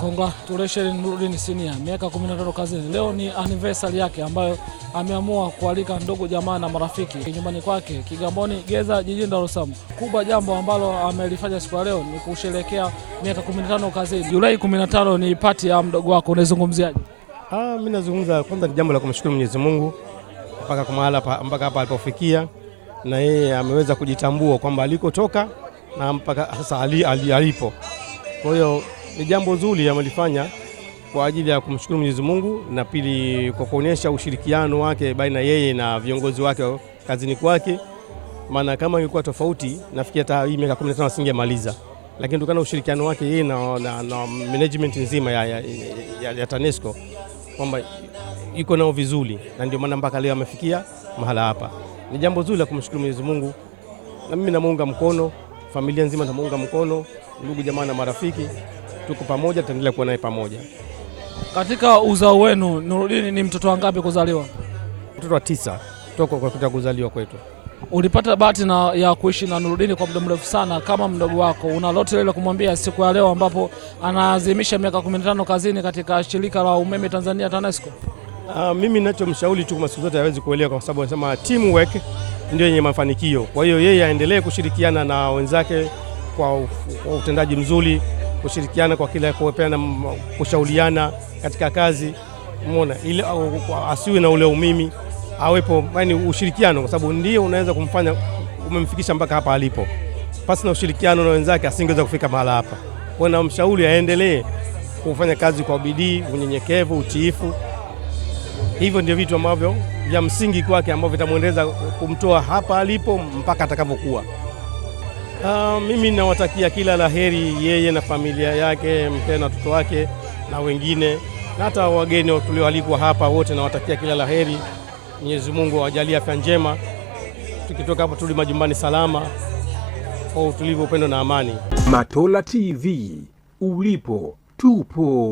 Congratulations Nurdin Senior, miaka 15 kazini. Leo ni anniversary yake ambayo ameamua kualika ndugu jamaa na marafiki nyumbani kwake Kigamboni Geza jijini Dar es Salaam. Kubwa jambo ambalo amelifanya siku ya leo ni kusherehekea miaka 15 kazini. Julai 15 ni party ya mdogo wako, unaizungumziaje? Mimi nazungumza kwanza ni jambo la kumshukuru Mwenyezi Mungu mpaka hapa alipofikia, na yeye ameweza kujitambua kwamba alikotoka na mpaka sasa alipo. Kwa hiyo ni jambo zuri amelifanya kwa ajili ya kumshukuru Mwenyezi Mungu, na pili kwa kuonyesha ushirikiano wake baina yeye na viongozi wake kazini kwake. Maana kama ilikuwa tofauti nafikiri hata hii miaka 15 asingemaliza, lakini kutokana na ushirikiano wake yeye na management nzima ya TANESCO kwamba iko nao vizuri, na ndio maana mpaka leo amefikia mahala hapa. Ni jambo zuri la kumshukuru Mwenyezi Mungu, na mimi namuunga mkono, familia nzima namuunga mkono, ndugu jamaa na marafiki, tuko pamoja, tutaendelea kuwa naye pamoja. Katika uzao wenu Nurdin ni mtoto wangapi kuzaliwa? Mtoto wa 9 toka kwa kuzaliwa kwetu. Ulipata bahati ya kuishi na Nurdin kwa muda mrefu sana kama mdogo wako. Una lote ile kumwambia siku ya leo ambapo anaadhimisha miaka 15 kazini katika shirika la umeme Tanzania TANESCO? Mimi ninachomshauri tu kwa siku zote hawezi kuelewa, kwa sababu anasema teamwork ndio yenye mafanikio. Kwa hiyo yeye aendelee kushirikiana na wenzake kwa utendaji mzuri, kushirikiana kwa kila kupeana, kushauriana katika kazi. Umeona, ile asiwe na ule umimi, awepo yani ushirikiano, kwa sababu ndio unaweza kumfanya umemfikisha mpaka hapa alipo. Pasi na ushirikiano na wenzake asingeweza kufika mahala hapa. Kwa hiyo namshauri aendelee kufanya kazi kwa bidii, unyenyekevu, utiifu. Hivyo ndio vitu ambavyo vya msingi kwake ambavyo vitamwendeza kumtoa hapa alipo mpaka atakapokuwa. Mimi nawatakia kila laheri yeye na familia yake, mke na watoto wake na wengine, na hata wageni tulioalikwa hapa wote nawatakia kila laheri. Mwenyezi Mungu awajalie afya njema, tukitoka hapa turudi majumbani salama kwa utulivu, upendo na amani. Matola TV, ulipo tupo.